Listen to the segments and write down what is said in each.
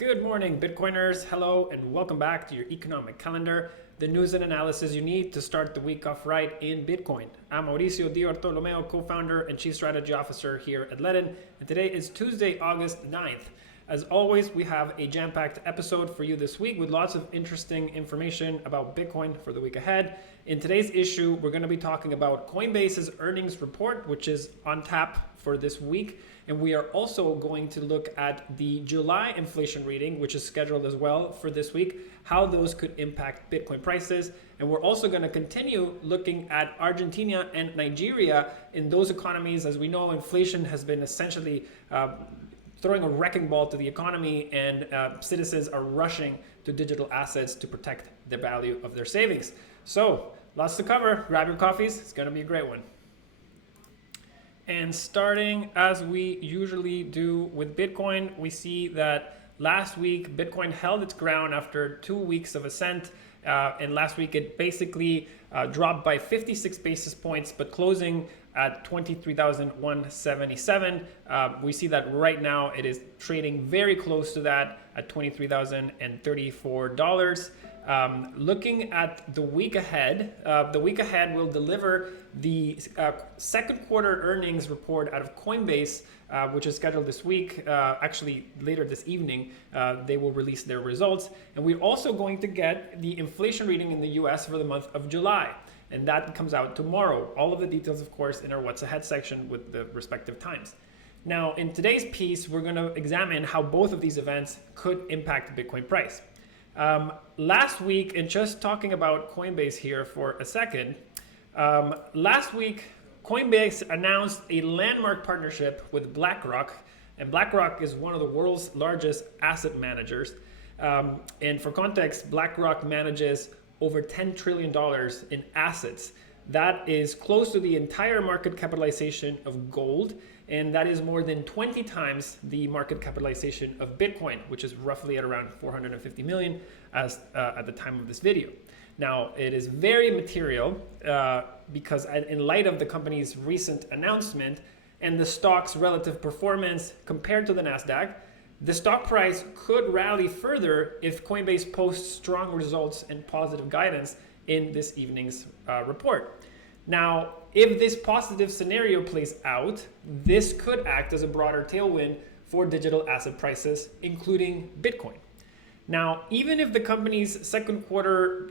Good morning, Bitcoiners. Hello, and welcome back to your economic calendar, the news and analysis you need to start the week off right in Bitcoin. I'm Mauricio Di Bartolomeo, co-founder and chief strategy officer here at Ledn, and today is Tuesday, August 9th. As always, we have a jam-packed episode for you this week with lots of interesting information about Bitcoin for the week ahead. In today's issue, we're going to be talking about Coinbase's earnings report, which is on tap for this week. And we are also going to look at the July inflation reading, which is scheduled as well for this week, how those could impact Bitcoin prices. And we're also going to continue looking at Argentina and Nigeria. In those economies, as we know, inflation has been essentially throwing a wrecking ball to the economy, and citizens are rushing to digital assets to protect the value of their savings. So lots to cover. Grab your coffees. It's going to be a great one. And starting as we usually do with Bitcoin, we see that last week Bitcoin held its ground after 2 weeks of ascent. And last week it basically dropped by 56 basis points, but closing at 23,177. We see that right now it is trading very close to that at $23,034. Looking at the week ahead will deliver the second quarter earnings report out of Coinbase, which is scheduled this week. Actually, later this evening, they will release their results. And we're also going to get the inflation reading in the US for the month of July. And that comes out tomorrow. All of the details, of course, in our What's Ahead section with the respective times. Now, in today's piece, we're going to examine how both of these events could impact the Bitcoin price. Last week, and just talking about Coinbase here for a second, last week, Coinbase announced a landmark partnership with BlackRock, and BlackRock is one of the world's largest asset managers. And for context, BlackRock manages over $10 trillion in assets. That is close to the entire market capitalization of gold, and that is more than 20 times the market capitalization of Bitcoin, which is roughly at around 450 million as at the time of this video. Now, it is very material because in light of the company's recent announcement and the stock's relative performance compared to the NASDAQ, the stock price could rally further if Coinbase posts strong results and positive guidance in this evening's report. Now, if this positive scenario plays out, this could act as a broader tailwind for digital asset prices, including Bitcoin. Now, even if the company's second quarter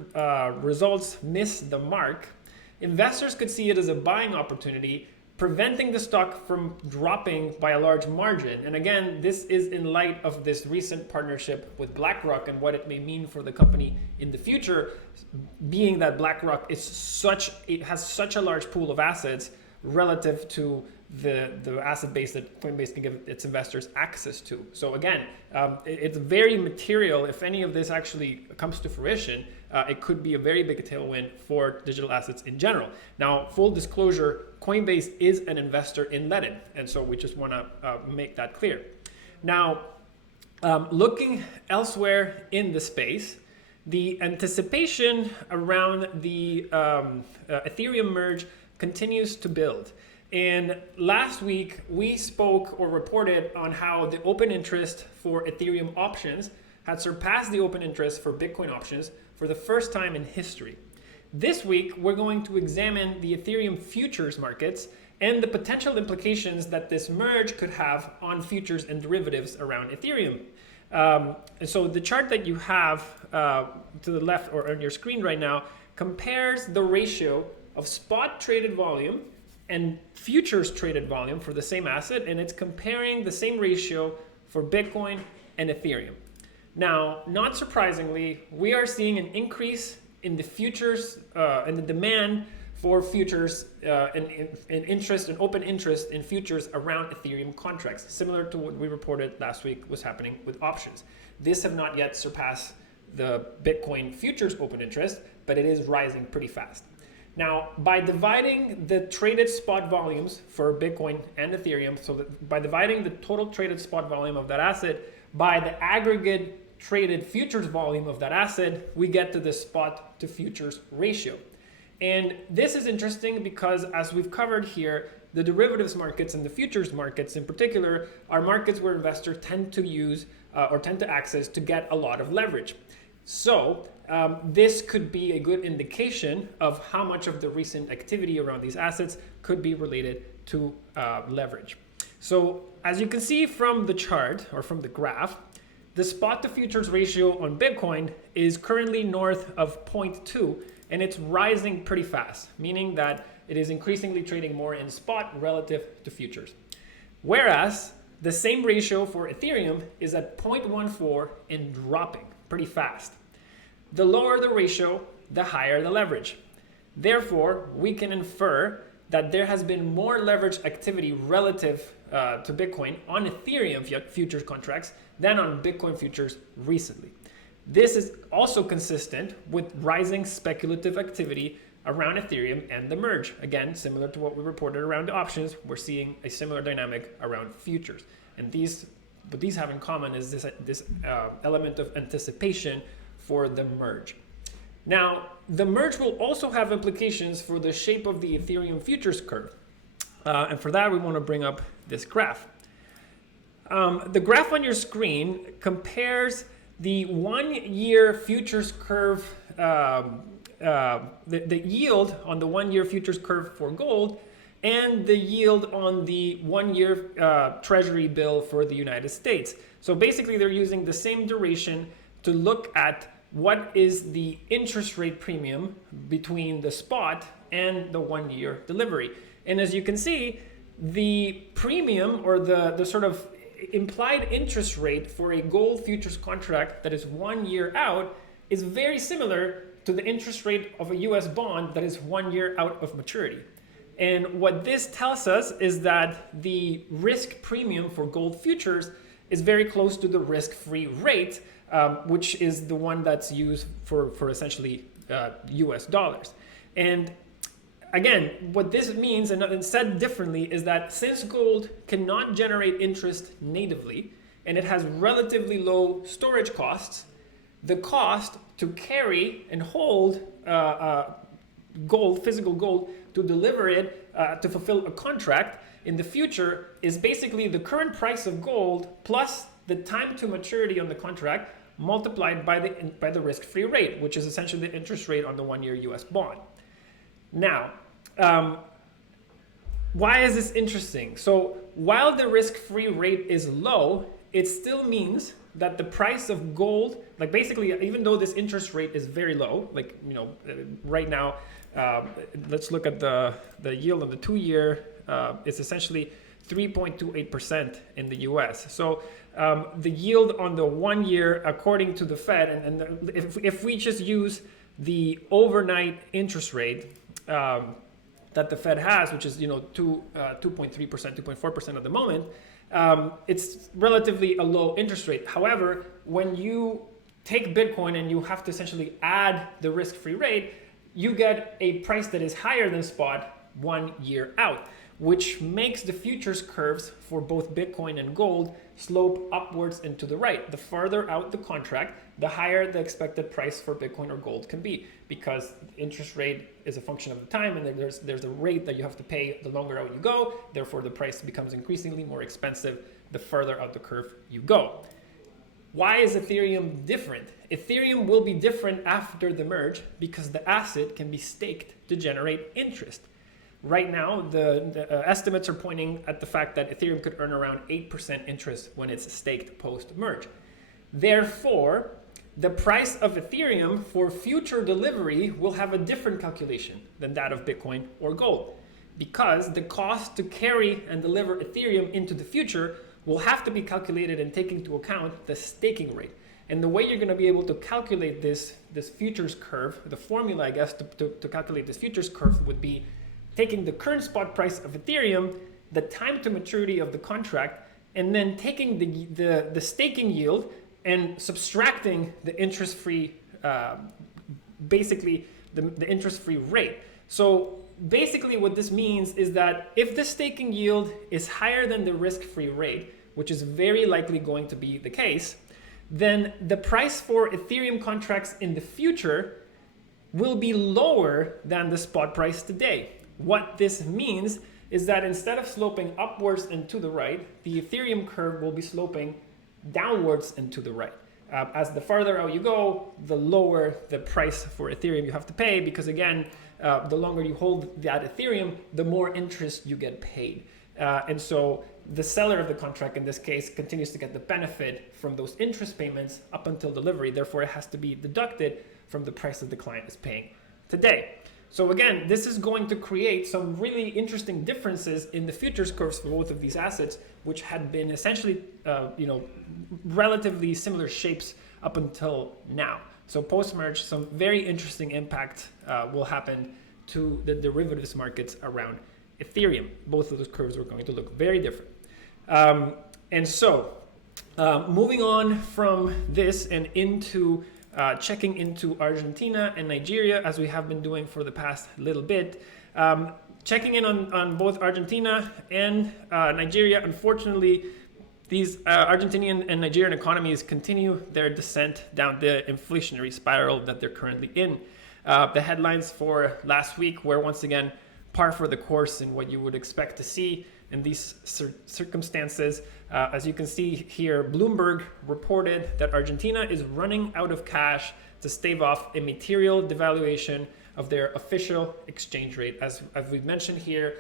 results miss the mark, investors could see it as a buying opportunity, preventing the stock from dropping by a large margin. And again, this is in light of this recent partnership with BlackRock and what it may mean for the company in the future, being that BlackRock has such a large pool of assets relative to the asset base that Coinbase can give its investors access to. So again, it's very material. If any of this actually comes to fruition, it could be a very big tailwind for digital assets in general. Now, full disclosure, Coinbase is an investor in Ledn, and so we just want to make that clear. Now, looking elsewhere in the space, the anticipation around the Ethereum merge continues to build. And last week, we spoke or reported on how the open interest for Ethereum options had surpassed the open interest for Bitcoin options for the first time in history. This week, we're going to examine the Ethereum futures markets and the potential implications that this merge could have on futures and derivatives around Ethereum. And so the chart that you have to the left or on your screen right now compares the ratio of spot traded volume and futures traded volume for the same asset, and it's comparing the same ratio for Bitcoin and Ethereum. Now, not surprisingly, we are seeing an increase in the futures and the demand for futures and interest and open interest in futures around Ethereum contracts, similar to what we reported last week was happening with options. This have not yet surpassed the Bitcoin futures open interest, but it is rising pretty fast. Now, by dividing the traded spot volumes for Bitcoin and Ethereum, so that by dividing the total traded spot volume of that asset by the aggregate traded futures volume of that asset, we get to the spot to futures ratio. And this is interesting because, as we've covered here, the derivatives markets and the futures markets in particular are markets where investors tend to use or tend to access to get a lot of leverage. So this could be a good indication of how much of the recent activity around these assets could be related to leverage. So as you can see from the chart or from the graph, the spot to futures ratio on Bitcoin is currently north of 0.2, and it's rising pretty fast, meaning that it is increasingly trading more in spot relative to futures. Whereas the same ratio for Ethereum is at 0.14 and dropping pretty fast. The lower the ratio, the higher the leverage. Therefore, we can infer that there has been more leverage activity relative to Bitcoin on Ethereum futures contracts than on Bitcoin futures recently. This is also consistent with rising speculative activity around Ethereum and the merge. Again, similar to what we reported around options, we're seeing a similar dynamic around futures. And what these have in common is this element of anticipation for the merge. Now, the merge will also have implications for the shape of the Ethereum futures curve. And for that, we want to bring up this graph. The graph on your screen compares the 1-year futures curve, the yield on the 1-year futures curve for gold and the yield on the 1-year treasury bill for the United States. So basically, they're using the same duration to look at what is the interest rate premium between the spot and the 1-year delivery. And as you can see, the premium or the sort of implied interest rate for a gold futures contract that is 1 year out is very similar to the interest rate of a US bond that is 1 year out of maturity. And what this tells us is that the risk premium for gold futures is very close to the risk-free rate, which is the one that's used for essentially US dollars. And again, what this means, and said differently, is that since gold cannot generate interest natively, and it has relatively low storage costs, the cost to carry and hold gold, physical gold, to deliver it, to fulfill a contract in the future is basically the current price of gold plus the time to maturity on the contract multiplied by the risk-free rate, which is essentially the interest rate on the 1-year US bond. Now, why is this interesting? So while the risk-free rate is low, it still means that the price of gold, like basically, even though this interest rate is very low, like, you know, right now, let's look at the yield on the 2-year, it's essentially 3.28% in the US. So the yield on the 1 year, according to the Fed, and if we just use the overnight interest rate that the Fed has, which is 2.3%, 2.4% at the moment, it's relatively a low interest rate. However, when you take Bitcoin and you have to essentially add the risk-free rate, you get a price that is higher than spot 1 year out, which makes the futures curves for both Bitcoin and gold slope upwards and to the right. The farther out the contract, the higher the expected price for Bitcoin or gold can be, because interest rate is a function of the time, and there's a rate that you have to pay the longer out you go. Therefore, the price becomes increasingly more expensive the further out the curve you go. Why is Ethereum different? Ethereum will be different after the merge because the asset can be staked to generate interest. Right now, the estimates are pointing at the fact that Ethereum could earn around 8% interest when it's staked post-merge. Therefore, the price of Ethereum for future delivery will have a different calculation than that of Bitcoin or gold, because the cost to carry and deliver Ethereum into the future will have to be calculated and take into account the staking rate. And the way you're going to be able to calculate this futures curve, the formula, I guess, to calculate this futures curve would be taking the current spot price of Ethereum, the time to maturity of the contract, and then taking the staking yield and subtracting the interest-free, basically the interest-free rate. So basically what this means is that if the staking yield is higher than the risk-free rate, which is very likely going to be the case, then the price for Ethereum contracts in the future will be lower than the spot price today. What this means is that instead of sloping upwards and to the right, the Ethereum curve will be sloping downwards and to the right. As the farther out you go, the lower the price for Ethereum you have to pay, because again, the longer you hold that Ethereum, the more interest you get paid. And so the seller of the contract in this case continues to get the benefit from those interest payments up until delivery. Therefore, it has to be deducted from the price that the client is paying today. So again, this is going to create some really interesting differences in the futures curves for both of these assets, which had been essentially, relatively similar shapes up until now. So post-merge, some very interesting impact will happen to the derivatives markets around Ethereum. Both of those curves are going to look very different. Moving on from this and into checking into Argentina and Nigeria, as we have been doing for the past little bit. Checking in on both Argentina and Nigeria. Unfortunately, these Argentinian and Nigerian economies continue their descent down the inflationary spiral that they're currently in. The headlines for last week were once again par for the course in what you would expect to see in these circumstances. As you can see here, Bloomberg reported that Argentina is running out of cash to stave off a material devaluation of their official exchange rate. As we've mentioned here,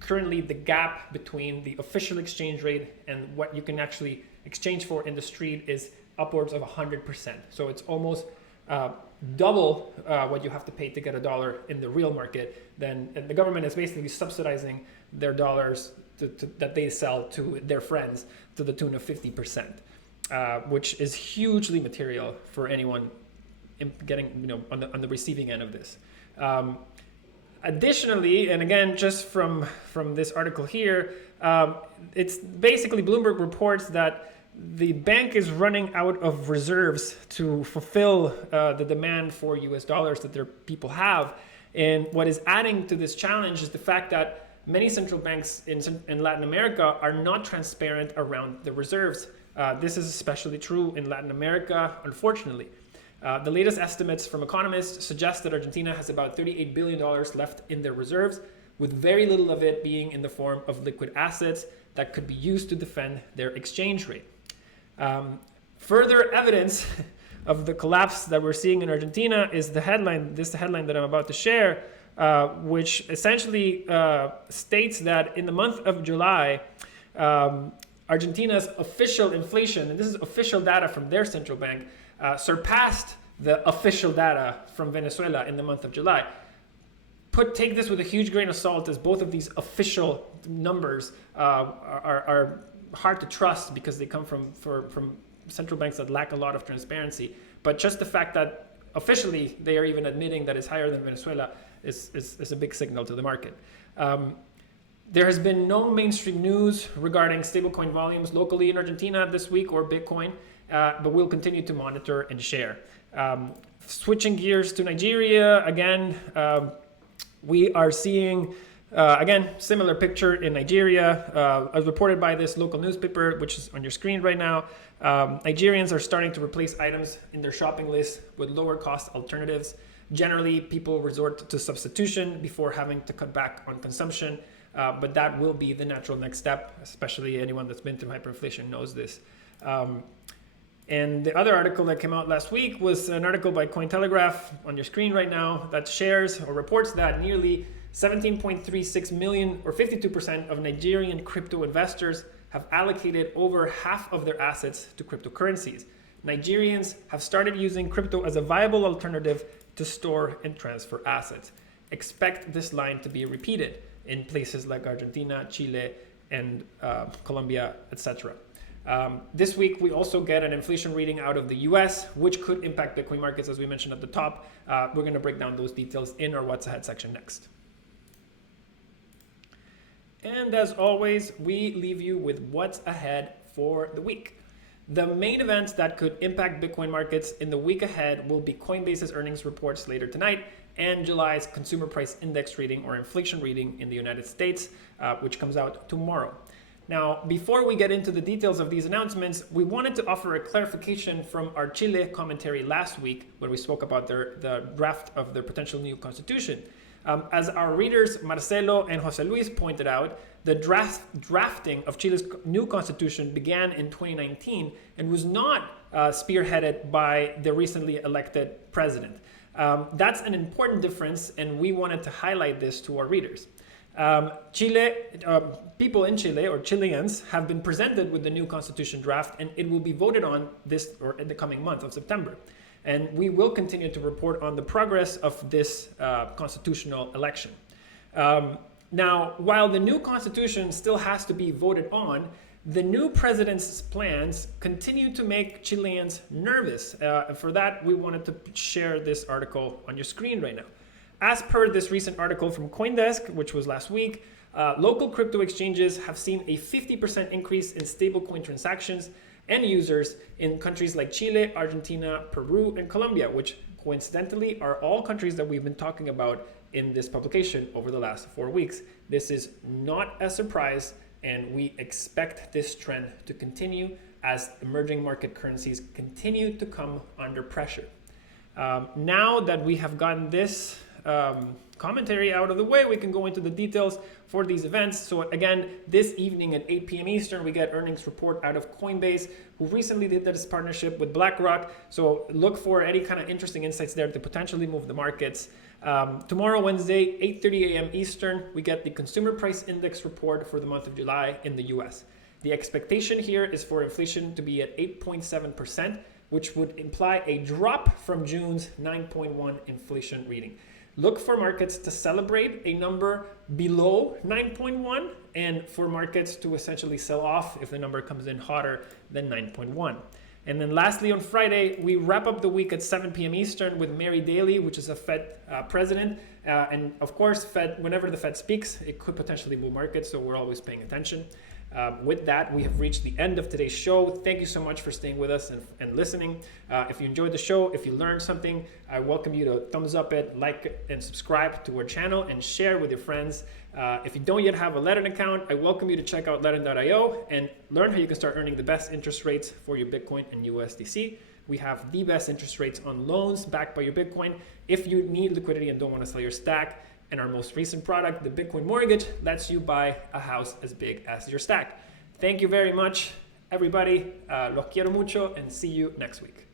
currently the gap between the official exchange rate and what you can actually exchange for in the street is upwards of 100%. So it's almost double what you have to pay to get a dollar in the real market. Then the government is basically subsidizing their dollars that they sell to their friends to the tune of 50%, which is hugely material for anyone getting, on the receiving end of this. Additionally, and again, just from this article here, it's basically Bloomberg reports that the bank is running out of reserves to fulfill the demand for US dollars that their people have. And what is adding to this challenge is the fact that many central banks in Latin America are not transparent around the reserves. This is especially true in Latin America, unfortunately. The latest estimates from economists suggest that Argentina has about $38 billion left in their reserves, with very little of it being in the form of liquid assets that could be used to defend their exchange rate. Further evidence of the collapse that we're seeing in Argentina is the headline that I'm about to share, which essentially states that in the month of July, Argentina's official inflation, and this is official data from their central bank, surpassed the official data from Venezuela in the month of July. Take this with a huge grain of salt, as both of these official numbers are hard to trust because they come from central banks that lack a lot of transparency. But just the fact that officially they are even admitting that it's higher than Venezuela is a big signal to the market. There has been no mainstream news regarding stablecoin volumes locally in Argentina this week or Bitcoin, but we'll continue to monitor and share. Switching gears to Nigeria, again, we are seeing, again, similar picture in Nigeria, as reported by this local newspaper, which is on your screen right now. Nigerians are starting to replace items in their shopping list with lower cost alternatives. Generally, people resort to substitution before having to cut back on consumption, but that will be the natural next step, especially anyone that's been through hyperinflation knows this. And the other article that came out last week was an article by Cointelegraph on your screen right now that shares or reports that nearly 17.36 million, or 52% of Nigerian crypto investors have allocated over half of their assets to cryptocurrencies. Nigerians have started using crypto as a viable alternative to store and transfer assets. Expect this line to be repeated in places like Argentina, Chile, and Colombia, etc. This week, we also get an inflation reading out of the US, which could impact Bitcoin markets, as we mentioned at the top. We're going to break down those details in our What's Ahead section next. And as always, we leave you with what's ahead for the week. The main events that could impact Bitcoin markets in the week ahead will be Coinbase's earnings reports later tonight and July's consumer price index reading or inflation reading in the United States, which comes out tomorrow. Now, before we get into the details of these announcements, we wanted to offer a clarification from our Chile commentary last week when we spoke about the draft of their potential new constitution. As our readers Marcelo and Jose Luis pointed out, the drafting of Chile's new constitution began in 2019 and was not spearheaded by the recently elected president. That's an important difference, and we wanted to highlight this to our readers. People in Chile, or Chileans, have been presented with the new constitution draft, and it will be voted on this or in the coming month of September. And we will continue to report on the progress of this constitutional election. Now, while the new constitution still has to be voted on, the new president's plans continue to make Chileans nervous. For that, we wanted to share this article on your screen right now. As per this recent article from Coindesk, which was last week, local crypto exchanges have seen a 50% increase in stablecoin transactions and users in countries like Chile, Argentina, Peru, and Colombia, which coincidentally are all countries that we've been talking about in this publication over the last 4 weeks. This is not a surprise, and we expect this trend to continue as emerging market currencies continue to come under pressure. Now that we have gotten this commentary out of the way, we can go into the details for these events. So again, this evening at 8 p.m. Eastern, we get earnings report out of Coinbase, who recently did this partnership with BlackRock. So look for any kind of interesting insights there to potentially move the markets. Tomorrow, Wednesday, 8:30 a.m. Eastern, we get the Consumer Price Index report for the month of July in the US. The expectation here is for inflation to be at 8.7%, which would imply a drop from June's 9.1 inflation reading. Look for markets to celebrate a number below 9.1 and for markets to essentially sell off if the number comes in hotter than 9.1. And then lastly, on Friday, we wrap up the week at 7 p.m. Eastern with Mary Daly, which is a Fed president. And of course, whenever the Fed speaks, it could potentially move markets, so we're always paying attention. With that, we have reached the end of today's show. Thank you so much for staying with us and listening. If you enjoyed the show, if you learned something, I welcome you to thumbs up it, like and subscribe to our channel, and share with your friends. If you don't yet have a Ledn account, I welcome you to check out Ledn.io and learn how you can start earning the best interest rates for your Bitcoin and USDC. We have the best interest rates on loans backed by your Bitcoin if you need liquidity and don't want to sell your stack. And our most recent product, the Bitcoin Mortgage, lets you buy a house as big as your stack. Thank you very much, everybody. Los quiero mucho, and see you next week.